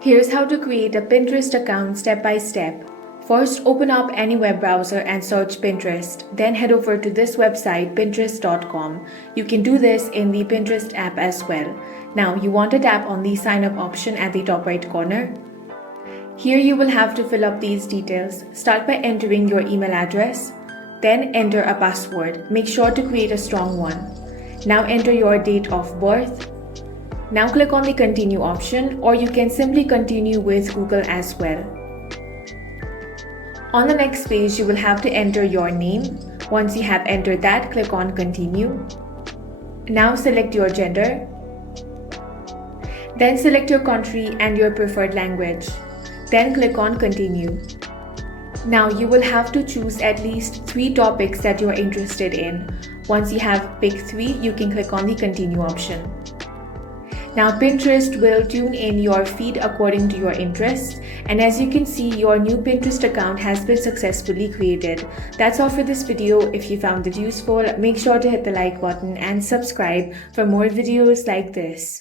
Here's how to create a Pinterest account step by step. First, open up any web browser and search Pinterest. Then head over to this website, pinterest.com. You can do this in the Pinterest app as well. Now, you want to tap on the sign up option at the top right corner. Here you will have to fill up these details. Start by entering your email address. Then enter a password. Make sure to create a strong one. Now enter your date of birth. Now click on the continue option, or you can simply continue with Google as well. On the next page, you will have to enter your name. Once you have entered that, click on continue. Now select your gender. Then select your country and your preferred language. Then click on continue. Now you will have to choose at least 3 topics that you are interested in. Once you have picked 3, you can click on the continue option. Now Pinterest will tune in your feed according to your interests, and as you can see, your new Pinterest account has been successfully created. That's all for this video. If you found it useful, make sure to hit the like button and subscribe for more videos like this.